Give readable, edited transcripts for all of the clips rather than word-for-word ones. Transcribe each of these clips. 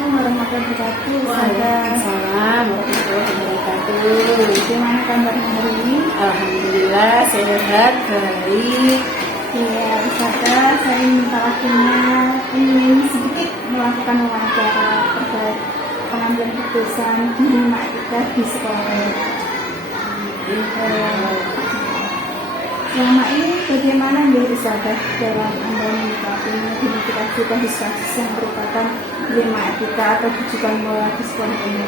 Assalamualaikum warahmatullahi wabarakatuh. Waalaikumsalam warahmatullahi wabarakatuh. Bagaimana kabarnya hari ini? Alhamdulillah sehat, baik. Ya, Ustazah, saya minta waktunya ingin sedikit melakukan wawancara terkait pengambilan keputusan di rumah kita di sekolah ini. Selama ini bagaimana ya Ustazah dalam Anda menyikapi modifikasi kasus-kasus yang merupakan dilema etika atau rujukan moral di sekolah ini?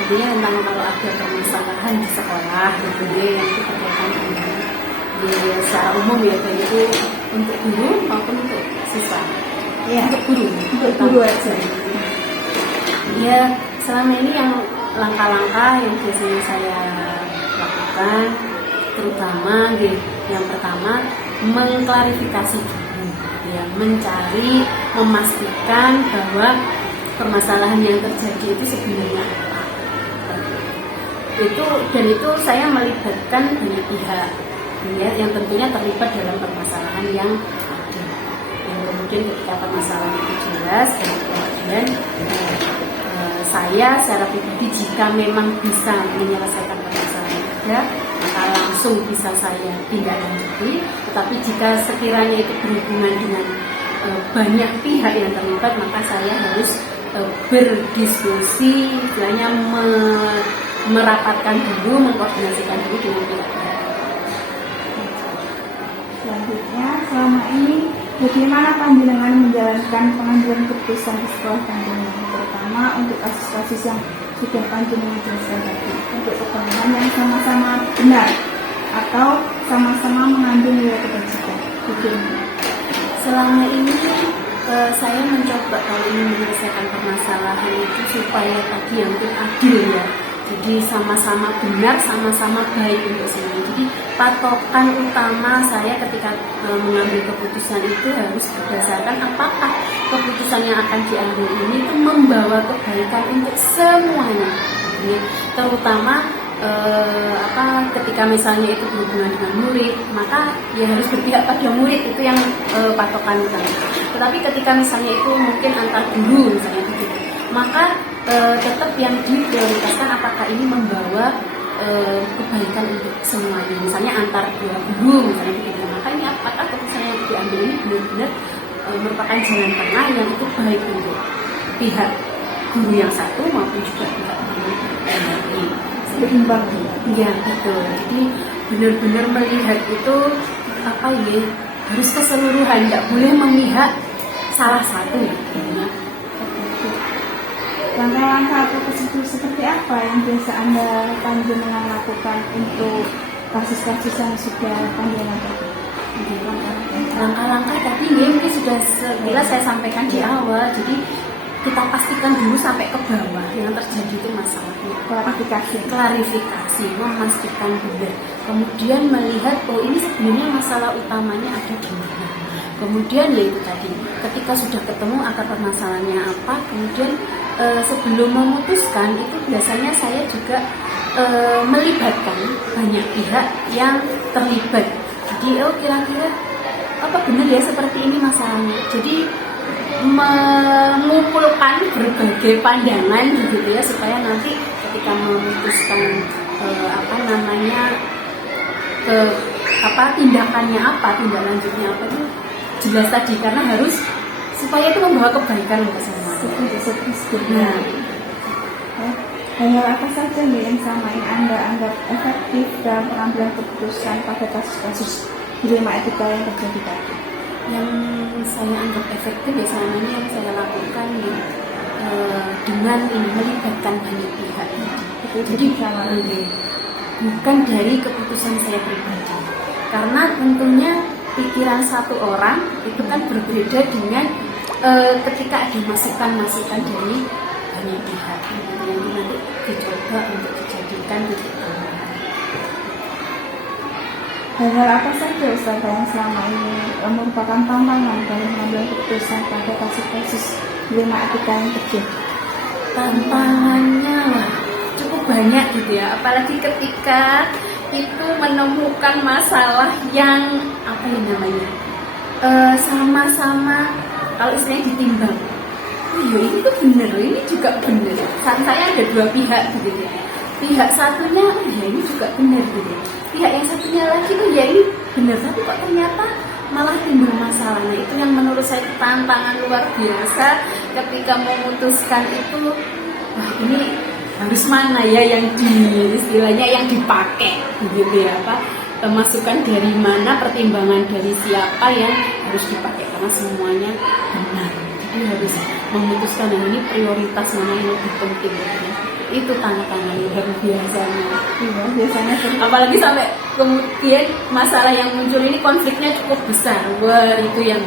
Jadi memang kalau ada permasalahan di sekolah gitu ya, yang itu berkaitan dengan secara umum ya, baik itu untuk guru maupun untuk siswa. Ya, Untuk guru aja. Ya, selama ini yang langkah-langkah yang biasanya saya lakukan, terutama yang pertama mengklarifikasi dulu, ya, mencari, memastikan bahwa permasalahan yang terjadi itu sebenarnya apa. Itu saya melibatkan banyak pihak, ya, yang tentunya terlibat dalam permasalahan yang ada. Yang kemudian ketika permasalahan itu jelas, dan kemudian saya secara pribadi jika memang bisa menyelesaikan permasalahan ada, maka langsung bisa saya tindak lanjuti. Tetapi jika sekiranya itu berhubungan dengan banyak pihak yang terlibat, maka saya harus berdiskusi, istilahnya merapatkan dulu, mengkoordinasikan dulu dengan pihak-pihak. Selanjutnya, selama ini bagaimana panjenengan menjalankan pengambilan keputusan di sekolah panjenengan, terutama untuk kasus-kasus yang sudah panjenengan jelaskan tadi, untuk kepentingan yang sama-sama benar atau sama-sama mengandung nilai kebajikan? Selama ini saya mencoba kalau ingin menyelesaikan permasalahan itu supaya tadi yang adil ya. Jadi sama-sama benar, sama-sama baik untuk semuanya. Jadi patokan utama saya ketika mengambil keputusan itu harus berdasarkan apakah keputusan yang akan diambil ini itu membawa kebaikan untuk semuanya. Jadi, terutama ketika misalnya itu berhubungan dengan murid, maka ya harus berpihak pada murid, itu yang patokan utama. Tetapi ketika misalnya itu mungkin antar guru misalnya begitu, maka tetap yang diprioritaskan apakah ini membawa kebaikan untuk semuanya, misalnya antar dua guru misalnya begitu, maka ini apakah keputusan yang diambil ini benar-benar merupakan jalan tengah yang itu baik untuk pihak guru yang satu maupun juga pihak guru yang lain. Berimbang. Ya betul, jadi benar-benar melihat itu harus keseluruhan, tidak boleh memihak salah satu ya. Langkah-langkah atau kesimpulan seperti apa yang biasa Anda panjenengan lakukan untuk kasus-kasus yang sudah panjenengan tadi? Langkah-langkah tadi mungkin sudah jelas saya sampaikan di awal. Jadi kita pastikan dulu sampai ke bawah yang terjadi itu masalahnya. Klarifikasi, memastikan benar. Kemudian melihat ini sebenarnya masalah utamanya ada di mana. Kemudian yaitu tadi, ketika sudah ketemu akar permasalahannya apa, kemudian sebelum memutuskan itu biasanya saya juga melibatkan banyak pihak yang terlibat. Jadi kira-kira apa benar ya seperti ini masalahnya. Jadi mengumpulkan berbagai pandangan gitu ya, supaya nanti ketika memutuskan tindakannya apa, tindak lanjutnya apa itu jelas tadi, karena harus supaya itu membawa kebaikan untuk semua. Nah, hal apa saja yang sama yang Anda anggap efektif dalam pengambilan keputusan pada kasus-kasus dilema etika yang terjadi tadi? Yang saya anggap efektif ya selama ini yang saya lakukan ya, dengan melibatkan banyak pihak. Jadi bukan dari keputusan saya pribadi, karena tentunya pikiran satu orang itu kan berbeda dengan ketika ada masukan-masukan dari banyak pihak yang nanti dicoba untuk dijadikan titik temu. Hal apa saja Ustazah yang selama ini merupakan tantangan dalam mengambil keputusan pada kasus-kasus dilema etika yang terjadi? Tantangannya cukup banyak gitu ya, apalagi ketika itu menemukan masalah yang sama-sama kalau istilahnya ditimbang ya ini tuh bener, ini juga bener. Saat saya ada dua pihak gitu ya. Pihak satunya ya ini juga bener gitu. Pihak yang satunya lagi tuh ya ini bener, tapi kok ternyata malah timbul masalah. Nah itu yang menurut saya tantangan luar biasa ketika memutuskan itu. Wah ini harus mana ya yang istilahnya yang dipakai gitu ya, apa masukan dari mana, pertimbangan dari siapa yang harus dipakai, karena semuanya benar. Jadi harus memutuskan yang ini prioritas mana yang lebih penting ya. Itu tantangan luar biasanya. Iya, biasanya Apalagi sampai kemudian masalah yang muncul ini konfliknya cukup besar. Wah itu yang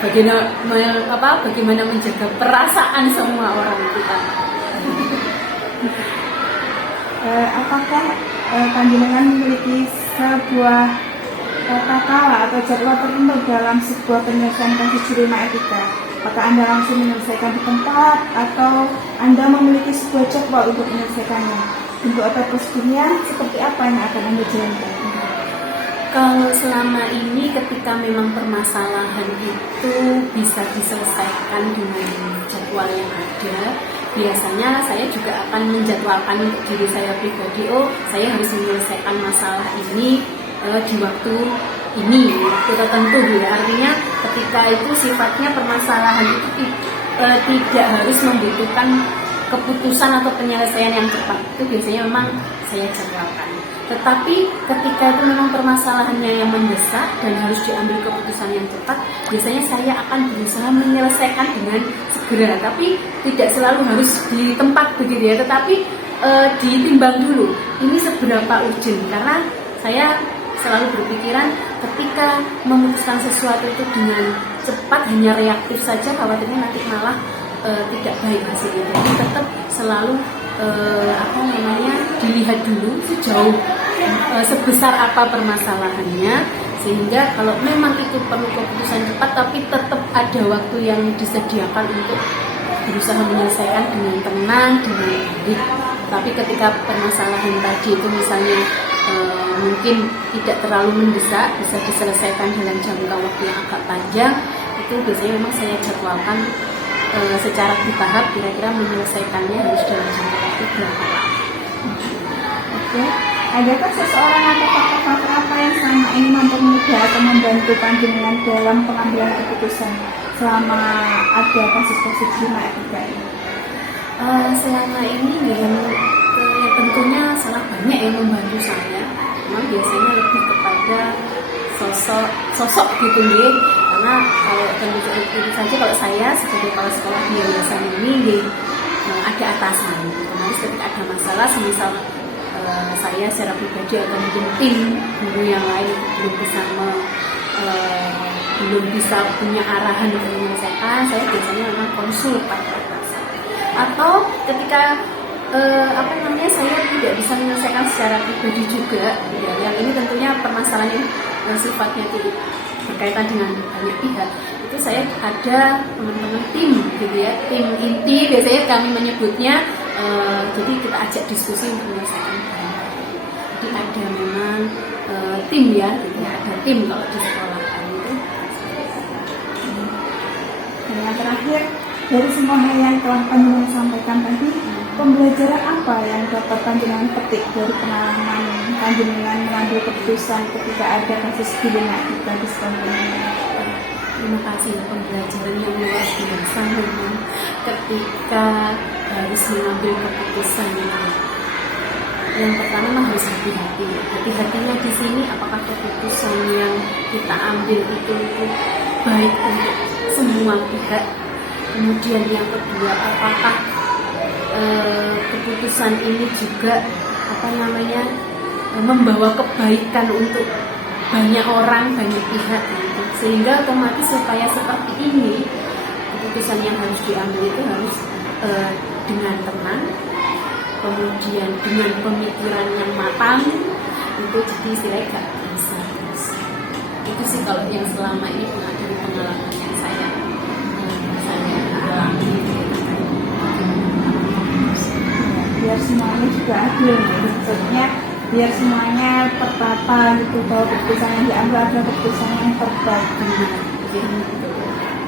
bagaimana menjaga perasaan semua orang kita. Apakah panjenengan memiliki sebuah tata cara atau jadwal tertentu dalam sebuah penyelesaian kasus dilema etika? Apakah Anda langsung menyelesaikan di tempat atau Anda memiliki sebuah jadwal untuk menyelesaikannya? Bentuk atau prosedurnya seperti apa yang akan Anda jalankan? Kalau selama ini ketika memang permasalahan itu bisa diselesaikan dengan jadwal yang ada, biasanya saya juga akan menjadwalkan untuk diri saya pribadi, saya harus menyelesaikan masalah ini di waktu ini, waktu tertentu ya. Artinya ketika itu sifatnya permasalahan itu tidak harus membutuhkan keputusan atau penyelesaian yang cepat, itu biasanya memang saya jadwalkan. Tetapi ketika itu memang permasalahannya yang mendesak dan harus diambil keputusan yang cepat, biasanya saya akan berusaha menyelesaikan dengan segera. Tapi tidak selalu harus di tempat begitu ya, tetapi ditimbang dulu ini seberapa urgent. Karena saya selalu berpikiran ketika memutuskan sesuatu itu dengan cepat, hanya reaktif saja, khawatirnya nanti malah tidak baik hasilnya. Jadi tetap selalu dilihat dulu sejauh sebesar apa permasalahannya, sehingga kalau memang itu perlu keputusan cepat tapi tetap ada waktu yang disediakan untuk berusaha menyelesaikan dengan tenang, dengan baik. Tapi ketika permasalahan tadi itu misalnya mungkin tidak terlalu mendesak, bisa diselesaikan dalam jangka waktu yang agak panjang, itu biasanya memang saya jadwalkan secara bertahap, kira-kira menyelesaikannya harus dalam jangka waktu berapa lama. Oke, adakah seseorang atau faktor apa yang selama ini mempermudah atau membantu panjenengan dalam pengambilan keputusan selama ada kasus-kasus dilema etika ini? Selama ini yang tentunya sangat banyak yang membantu saya. Memang biasanya lebih kepada sosok gitu nih. Karena kalau tentu saja kalau saya sebagai kepala sekolah di yayasan ini ada atasan. Otomatis ketika ada masalah, semisal saya secara pribadi atau mungkin tim guru yang lain belum bisa punya arahan untuk menyelesaikan, saya biasanya memang konsul pada atasan. Atau ketika saya tidak bisa menyelesaikan secara pribadi juga, ya, yang ini tentunya permasalahan yang sifatnya tidak berkaitan dengan banyak pihak, itu saya ada teman-teman tim gitu ya, tim inti biasanya kami menyebutnya, jadi kita ajak diskusi untuk menyelesaikan barang-barang. Jadi ada memang tim ya, gitu ya, ada tim kalau di sekolah kami itu. Dan yang terakhir, dari semua hal yang telah panjenengan sampaikan tadi, pembelajaran apa yang dapat panjenengan petik dari pengalaman panjenengan mengambil keputusan ketika ada kasus dilema etika di sekolah? Terima kasih, pembelajaran yang luar biasa memang ketika harus mengambil keputusan ini. Yang pertama memang harus hati-hati. Hati-hatinya di sini apakah keputusan yang kita ambil itu baik untuk semua pihak. Kemudian yang kedua, apakah keputusan ini juga membawa kebaikan untuk banyak orang, banyak pihak gitu. Sehingga otomatis supaya seperti ini keputusan yang harus diambil itu harus dengan tenang, kemudian dengan pemikiran yang matang, itu jadi istilahnya gak bisa. Itu sih kalau yang selama ini dari pengalaman yang saya alami. Biar semuanya juga adil, maksudnya biar semuanya tertata gitu, bahwa keputusan yang diambil adalah keputusan yang terbaik. Jadi,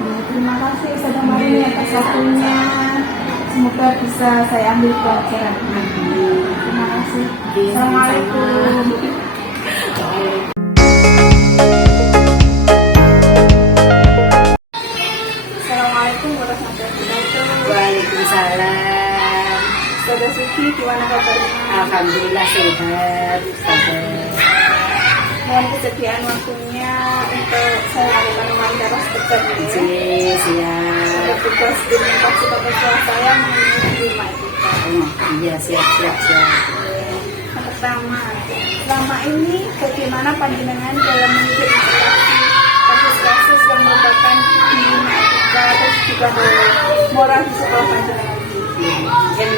Terima kasih. kasih Ustaz Marini atas waktunya. Semoga bisa saya ambil pelajaran. Terima kasih. Assalamualaikum. Assalamualaikum warahmatullahi wabarakatuh. Waalaikumsalam. Saudara Suci, gimana kabarnya? Alhamdulillah sehat. Mohon kesediaan waktunya untuk saya lakukan wawancara sebentar ya. Siap. Ada tugas dokumentasi bapak saya mengenai rumah etika. Iya, siap. Yang pertama, selama ini bagaimana panjenengan dalam mengidentifikasi kasus-kasus yang merupakan rumah etika terus juga moral di sekolah panjenengan? Mungkin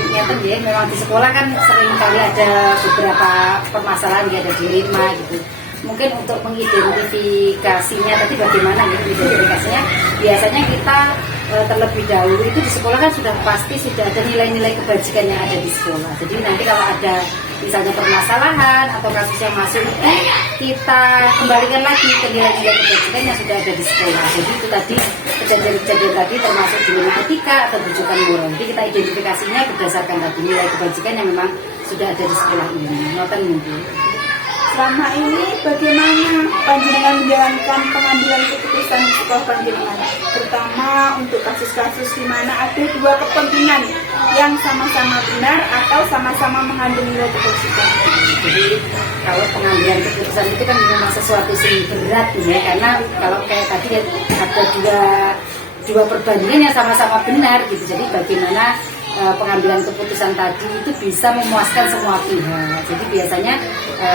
ya, memang di sekolah kan sering kali ada beberapa permasalahan ya, ada dilema gitu. Mungkin untuk mengidentifikasinya, tapi bagaimana gitu identifikasinya? Biasanya kita terlebih dahulu itu di sekolah kan sudah pasti sudah ada nilai-nilai kebajikan yang ada di sekolah. Jadi nanti kalau ada misalnya permasalahan atau kasus yang masuk itu kita kembalikan lagi ke nilai-nilai kebajikan yang sudah ada di sekolah. Jadi itu tadi kejadian-kejadian tadi termasuk dilema etika atau rujukan moral. Jadi kita identifikasinya berdasarkan tadi nilai kebajikan yang memang sudah ada di sekolah ini. Noten mungkin. Selama ini bagaimana panjenengan menjalankan pengambilan keputusan di sekolah panjenengan, terutama untuk kasus-kasus di mana ada dua kepentingan yang sama-sama benar atau sama-sama mengandung nilai kebajikan? Jadi kalau pengambilan keputusan itu kan memang sesuatu yang berat ya, karena kalau kayak tadi ya, ada dua perbandingan yang sama-sama benar gitu. Jadi bagaimana pengambilan keputusan tadi itu bisa memuaskan semua pihak. Jadi biasanya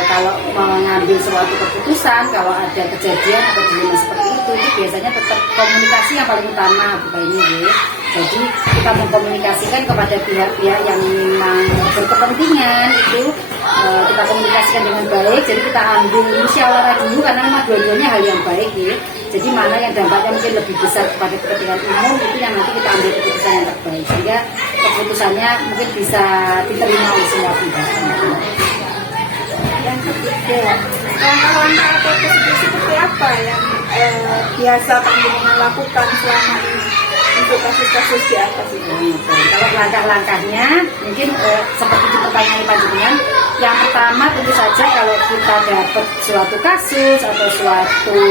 kalau mengambil suatu keputusan, kalau ada kejadian atau dilema seperti itu biasanya tetap komunikasi yang paling utama, Bapak ini ya. Jadi kita mengkomunikasikan kepada pihak-pihak yang memang berkepentingan itu kita komunikasikan dengan baik. Jadi kita ambil musyawarah dulu karena memang dua-duanya hal yang baik ya. Jadi mana yang dampaknya mungkin lebih besar kepada kepentingan umum itu yang nanti kita ambil keputusan yang terbaik sehingga keputusannya mungkin bisa diterima oleh semua pihak. Yang ketiga, langkah-langkah atau prosedur seperti apa yang biasa panjenengan lakukan selama ini untuk kasus-kasus di atas itu? Kalau langkah-langkahnya mungkin seperti itu pertanyaan panjenengan. Yang pertama tentu saja kalau kita dapat suatu kasus atau suatu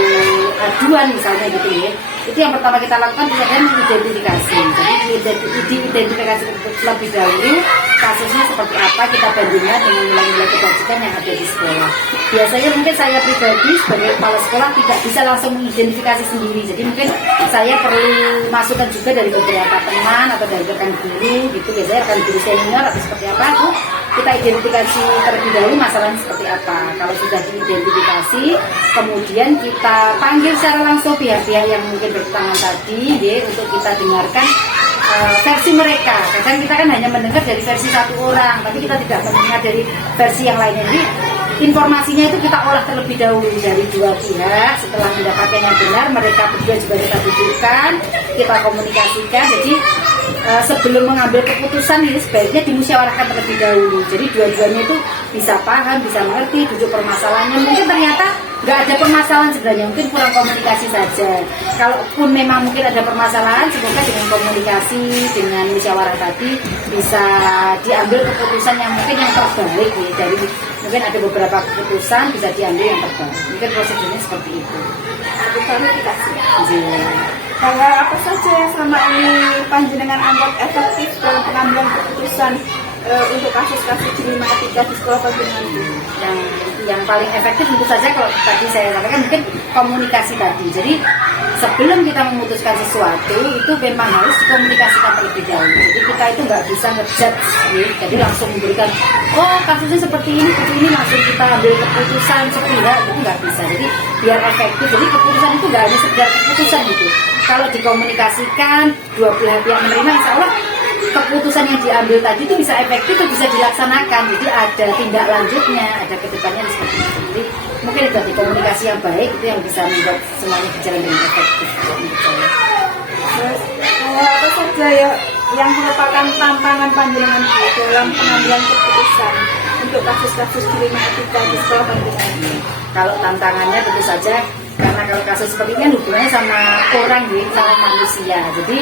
aduan misalnya gitu ya, itu yang pertama kita lakukan adalah mengidentifikasi. Jadi diidentifikasi lebih dahulu kasusnya seperti apa, kita bandingkan dengan nilai-nilai kebajikan yang ada di sekolah. Biasanya mungkin saya pribadi sebagai kepala sekolah tidak bisa langsung mengidentifikasi sendiri. Jadi mungkin saya perlu masukan juga dari beberapa teman atau dari rekan guru gitu. Biasanya rekan guru senior atau seperti apa tuh kita identifikasi terlebih dahulu masalahnya seperti apa. Kalau sudah diidentifikasi, kemudian kita panggil secara langsung pihak-pihak yang mungkin bertentangan tadi ya, untuk kita dengarkan versi mereka. Kadang kita kan hanya mendengar dari versi satu orang, tapi kita tidak mendengar dari versi yang lainnya. Jadi informasinya itu kita olah terlebih dahulu dari dua pihak. Setelah mendapatkan yang benar, mereka berdua juga kita dudukkan, kita komunikasikan. Jadi sebelum mengambil keputusan ini sebaiknya dimusyawarahkan terlebih dahulu. Jadi dua-duanya itu bisa paham, bisa mengerti duduk permasalahannya. Mungkin ternyata nggak ada permasalahan sebenarnya, mungkin kurang komunikasi saja. Kalaupun memang mungkin ada permasalahan, semoga dengan komunikasi, dengan musyawarah tadi bisa diambil keputusan yang mungkin yang terbaik ya. Dari mungkin ada beberapa keputusan bisa diambil yang terbaik. Mungkin prosedurnya seperti itu. Klarifikasi. Hal apa saja yang selama ini panjenengan anggap efektif dalam pengambilan keputusan untuk kasus-kasus dilema etika di sekolah panjenengan? Yang paling efektif tentu saja kalau tadi saya sampaikan mungkin komunikasi tadi. Jadi sebelum kita memutuskan sesuatu itu memang harus dikomunikasikan terlebih dahulu. Jadi kita itu nggak bisa ngejudge, jadi langsung memberikan kasusnya seperti ini langsung kita ambil keputusan sepihak, itu nggak bisa. Jadi biar efektif, jadi keputusan itu nggak hanya sekedar keputusan gitu. Kalau dikomunikasikan dua pihak menerima, insya Allah keputusan yang diambil tadi itu bisa efektif, itu bisa dilaksanakan. Jadi ada tindak lanjutnya, ada kedepannya seperti itu. Jadi mungkin dari komunikasi yang baik itu yang bisa membuat semuanya berjalan dengan efektif. Terus apa saja ya yang merupakan tantangan panjenengan dalam pengambilan keputusan untuk kasus-kasus dilema etika di sekolah panjenengan? Kalau tantangannya tentu saja Karena kalau kasus seperti ini kan hubungannya sama orang gitu, sama manusia. Jadi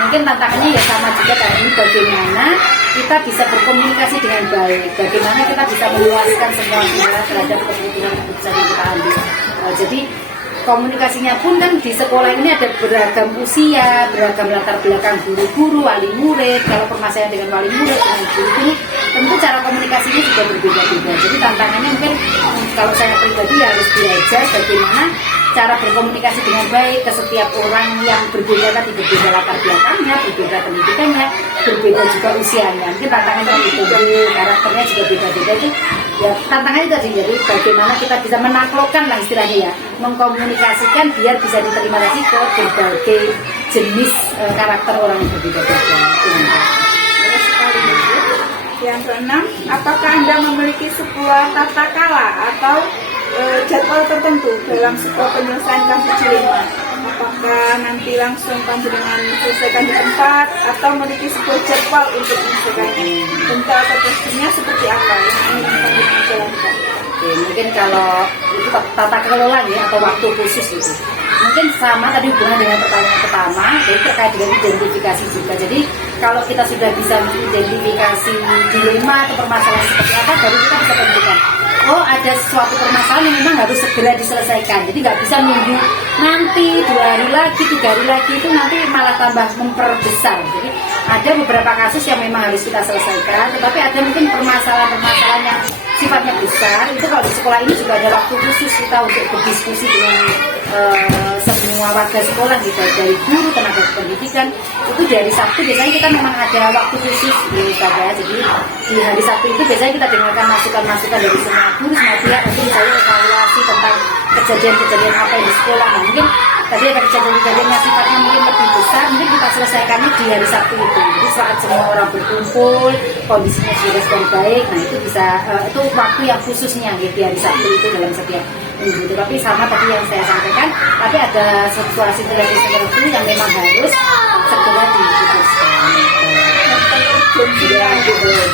mungkin tantangannya ya sama juga kayak ini, bagaimana kita bisa berkomunikasi dengan baik, bagaimana kita bisa meluaskan semua pihak terhadap keputusan yang kita ambil. Jadi komunikasinya pun kan di sekolah ini ada beragam usia, beragam latar belakang guru-guru, wali murid. Kalau permasalahan dengan wali murid, dengan guru-guru, tentu cara komunikasinya juga berbeda-beda. Jadi tantangannya mungkin kalau saya pribadi harus belajar bagaimana cara berkomunikasi dengan baik ke setiap orang yang berbeda, tadi berbeda latar belakangnya, berbeda pendidikannya, berbeda juga usianya. Mungkin tantangannya itu, karakternya juga beda-beda itu. Ya tantangannya tadi, jadi bagaimana kita bisa menaklukkan lah istilahnya ya, mengkomunikasikan biar bisa diterima lagi ke berbagai jenis karakter orang yang berbeda-beda. Yang keenam, apakah Anda memiliki sebuah tata cara atau jadwal tertentu dalam sebuah penyelesaian kasus dilema? Apakah nanti langsung panjenengan selesaikan di tempat atau memiliki sebuah jadwal untuk menyelesaikannya? Bentuk atau posisinya seperti apa yang ingin panjenengan jalankan? Oke, mungkin kalau itu tata kelola ya, atau waktu khusus itu mungkin sama tadi hubungan dengan pertanyaan pertama, jadi terkait dengan identifikasi juga. Jadi kalau kita sudah bisa mengidentifikasi dilema atau permasalahan seperti apa, baru kita bisa tentukan, oh ada suatu permasalahan yang memang harus segera diselesaikan. Jadi nggak bisa nunggu nanti 2 hari lagi, 3 hari lagi, itu nanti malah tambah memperbesar. Jadi ada beberapa kasus yang memang harus kita selesaikan, tetapi ada mungkin permasalahan-permasalahan yang sifatnya besar. Itu kalau di sekolah ini juga ada waktu khusus kita untuk berdiskusi dengan semua warga sekolah gitu, dari guru, tenaga pendidikan. Itu di hari Sabtu biasanya kita memang ada waktu khusus gitu ya. Jadi di hari Sabtu itu biasanya kita dengarkan masukan-masukan dari semua guru, semua pihak, untuk misalnya evaluasi tentang kejadian-kejadian apa yang di sekolah. Nah, mungkin tadi ada kejadian-kejadian yang sifatnya mungkin lebih besar, mungkin kita selesaikannya di hari Sabtu itu. Jadi saat semua orang berkumpul, kondisinya sudah sedang baik, nah itu bisa itu waktu yang khususnya gitu, di hari Sabtu itu dalam setiap minggu. Tapi sama tadi yang saya sampaikan, tapi ada situasi tertentu yang memang harus segera diputuskan. Ya, betul.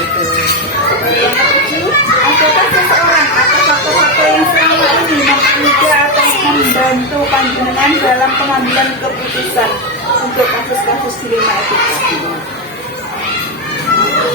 Yang ketujuh, apakah seseorang atau faktor-faktor yang selama ini mempermudah atau membantu panjenengan dalam pengambilan keputusan untuk kasus-kasus dilema etika?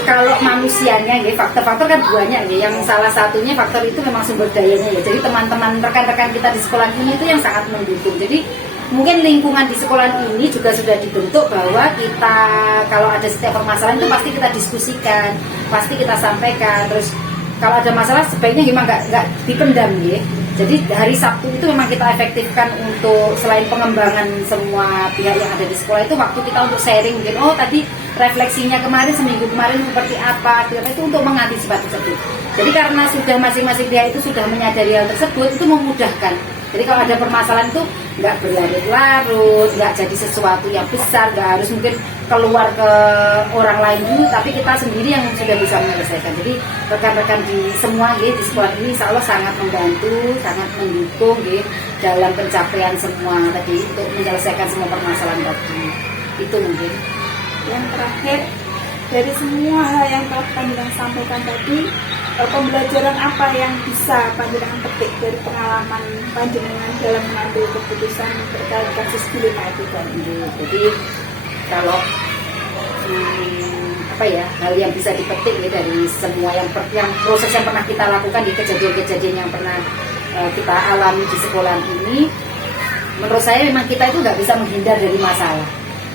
Kalau manusianya ya, faktor-faktor kan banyak ya. Yang salah satunya faktor itu memang sumber dayanya ya. Jadi teman-teman rekan-rekan kita di sekolah ini itu yang sangat mendukung. Jadi mungkin lingkungan di sekolah ini juga sudah dibentuk bahwa kita kalau ada setiap permasalahan itu pasti kita diskusikan, pasti kita sampaikan. Terus kalau ada masalah sebaiknya memang nggak dipendam ya. Jadi hari Sabtu itu memang kita efektifkan untuk selain pengembangan semua pihak yang ada di sekolah, itu waktu kita untuk sharing mungkin, oh tadi refleksinya kemarin, seminggu kemarin seperti apa, itu untuk mengantisipasi tersebut. Jadi karena sudah masing-masing pihak itu sudah menyadari hal tersebut, itu memudahkan. Jadi kalau ada permasalahan itu nggak berlarut-larut, nggak jadi sesuatu yang besar, nggak harus mungkin keluar ke orang lain dulu, tapi kita sendiri yang sudah bisa menyelesaikan. Jadi rekan-rekan di semua di sekolah ini insya Allah sangat membantu, sangat mendukung dalam pencapaian semua tadi untuk menyelesaikan semua permasalahan tadi. Itu mungkin. Yang terakhir, dari semua hal yang telah panjenengan sampaikan tadi, pembelajaran apa yang bisa panjenengan petik dari pengalaman panjenengan dalam mengambil keputusan terkait kasus dilema etika ini? Jadi kalau hal yang bisa dipetik ya dari semua yang proses yang pernah kita lakukan di kejadian-kejadian yang pernah kita alami di sekolah ini, menurut saya memang kita itu nggak bisa menghindar dari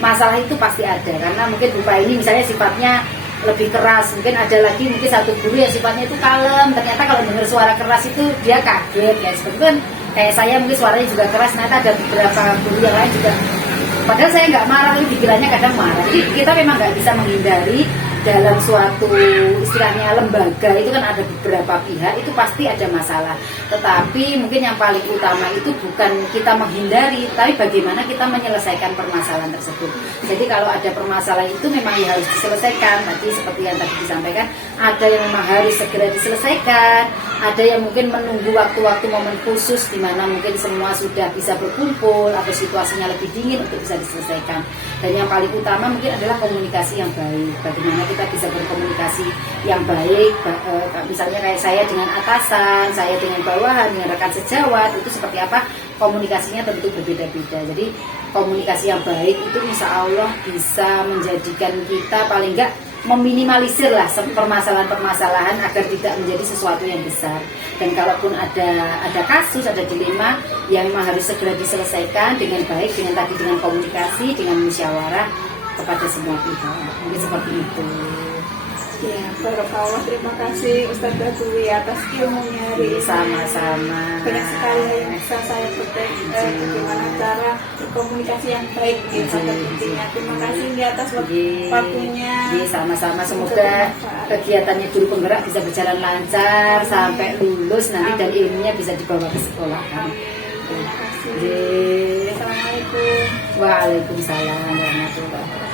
masalah itu pasti ada, karena mungkin Bapak ini misalnya sifatnya lebih keras, mungkin ada lagi mungkin satu guru yang sifatnya itu kalem, ternyata kalau dengar suara keras itu dia kaget ya, seperti itu kan kayak saya mungkin suaranya juga keras, ternyata ada beberapa guru yang lain juga, padahal saya nggak marah tapi pikirannya kadang marah. Jadi kita memang nggak bisa menghindari dalam suatu istilahnya lembaga itu kan ada beberapa pihak, itu pasti ada masalah. Tetapi mungkin yang paling utama itu bukan kita menghindari, tapi bagaimana kita menyelesaikan permasalahan tersebut. Jadi kalau ada permasalahan itu memang ya harus diselesaikan. Tadi seperti yang tadi disampaikan, ada yang memang harus segera diselesaikan, ada yang mungkin menunggu waktu-waktu momen khusus di mana mungkin semua sudah bisa berkumpul atau situasinya lebih dingin untuk bisa diselesaikan. Dan yang paling utama mungkin adalah komunikasi yang baik. Bagaimana kita bisa berkomunikasi yang baik, misalnya kayak saya dengan atasan, saya dengan bawahan, dengan rekan sejawat, itu seperti apa komunikasinya tentu berbeda-beda. Jadi komunikasi yang baik itu insya Allah bisa menjadikan kita paling enggak meminimalisir lah permasalahan-permasalahan agar tidak menjadi sesuatu yang besar. Dan kalaupun ada kasus, ada dilema yang memang harus segera diselesaikan dengan baik, dengan komunikasi, dengan musyawarah kepada semua pihak. Mungkin seperti itu. Ya, barakallah, terima kasih Ustazah Dwi atas ilmunya hari ini. Sama-sama. Banyak sekali yang bisa saya petik bagaimana cara berkomunikasi yang baik di pada intinya. Terima kasih di atas waktunya. Sama-sama, semoga kegiatannya Guru Penggerak bisa berjalan lancar sampai lulus nanti dan ilmunya bisa dibawa ke sekolah. Terima kasih. Assalamualaikum. Waalaikumsalam warahmatullahi wabarakatuh.